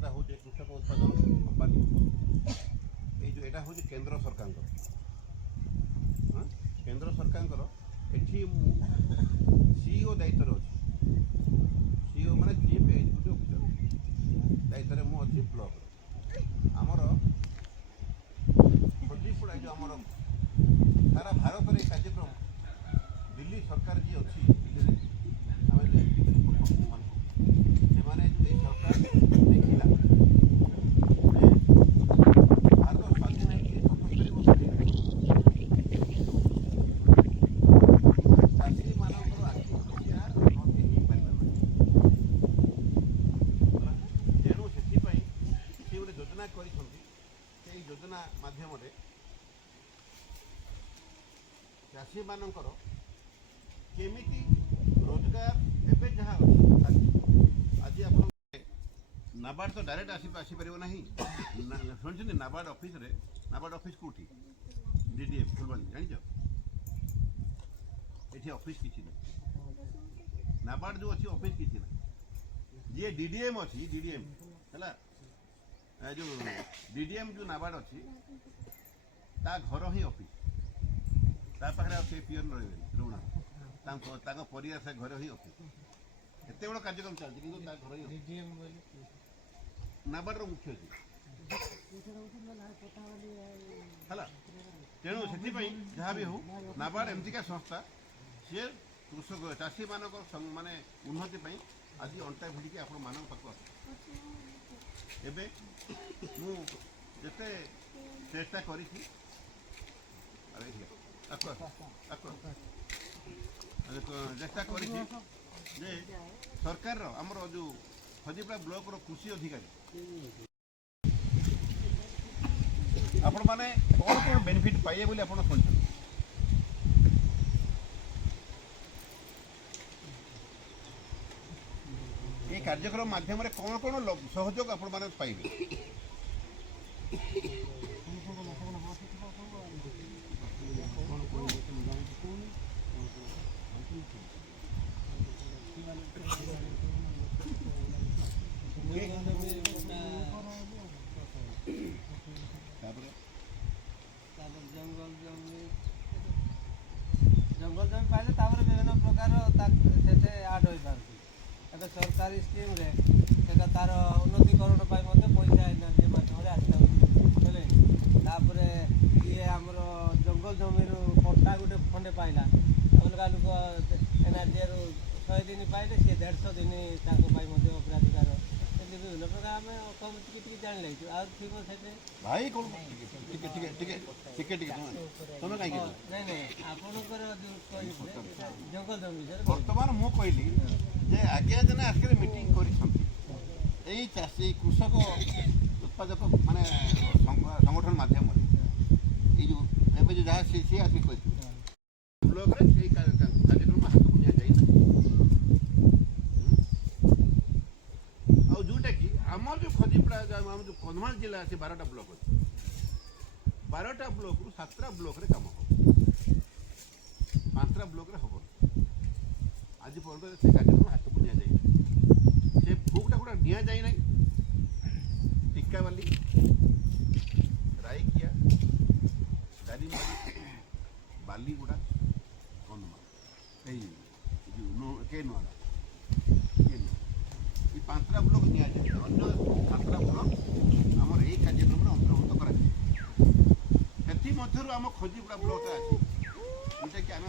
संस्थाटा हूँ कृषक उत्पादन कंपानी यहाँ हूँ केंद्र सरकार केंद्र सरकार एटी सीईओ दायित्व अच्छी सीईओ माने चीफ एग्जीक्यूटिव ऑफिसर दायित्व मुझे ब्लॉक आमर खजीपुड़ा जो आमर सारा भारत में कार्यक्रम दिल्ली सरकार जी अच्छी दिल्ली से सरकार देखला भारत स्वाधीन है 77 वर्ष चाषी मानकर आखि दुनिया उन्नति हो पारे तेणु से गोटे योजना कर योजना मध्यम चाषी मानकर केमिति रोजगार एवं जहाँ आज आप नाबार्ड तो डायरेक्ट आसीपर ना शुणी नाबार्ड ऑफिस रे नाबार्ड ऑफिस कौटी डीडीएम फुलबाणी जान ये ऑफिस किसी ना नाबार्ड जो अच्छी ऑफिस किसी ना जी डीडीएम अच्छी डीडीएम है जो डीडीएम जो नाबार्ड अच्छी ता घर ही ऑफिस पाखे पीएन रोना परिवार से घर ही ऑफिस एत बड़ कार्यक्रम चलती कि घर नाबार्ड मुख्य है तेणु से जहाँ भी हो नाबार्ड एमतीका संस्था सी कृषक चाषी मान माने उन्नति आज अंटा भिड़िकी आपण मान पाक मुझे चेष्टा कर चेष्टा कर सरकार आमर जो खजीपुरा ब्लॉक कृषि अधिकारी आपण माने कौन कौन बेनिफिट पाइए बोली आपण शुणुं ये कार्यक्रम माध्यम कौन कौन सहयोग आपण माने पाइबे जंगल जमी पाइले विभिन्न प्रकार आड हो पारे सरकारी स्कीम से तार उन्नतिकरण पैसा एनर्जी माध्यम आसता ये आमर जंगल जमी पट्टा गोटे खंडे पाइला अलग लोक एनर्जी 100 दिन पाइले सी 150 दिन अग्राधिकार विभिन्न प्रकार आम कम टी जान लगे आ भाई कौन तुम कहीं आपणकर जंगल जमी बर्तमान मु कहली जे आज्ञा जन आजकल मीटिंग कर चाषी कृषक उत्पादक माने संगठन माध्यम जो जहाँ सी आसिक ब्लॉक कार्यक्रम हाथ को नि जाए जोटा कि आम जो खजीपुरा जो कंधमाल जिला अच्छे 12टा ब्लॉक अच्छे 12टा ब्लॉक रु 7टा ब्लॉक रे काम हो 5टा ब्लॉक रे हम आज पर्यटन से कार्यक्रम हाथ को नि जाए से भूकटा गुड़ा नि जाए ना टिक्कावाली रायकिया दारिमबाड़ी बालीगुड़ा कंधमाल के नुआड़ा ये 5टा ब्लॉक नि जाए अन्य 7टा ब्लॉक आमर यही कार्यक्रम अंतर्भुक्त कर आम खजीपुरा ब्लॉक अच्छे जोटा कि आम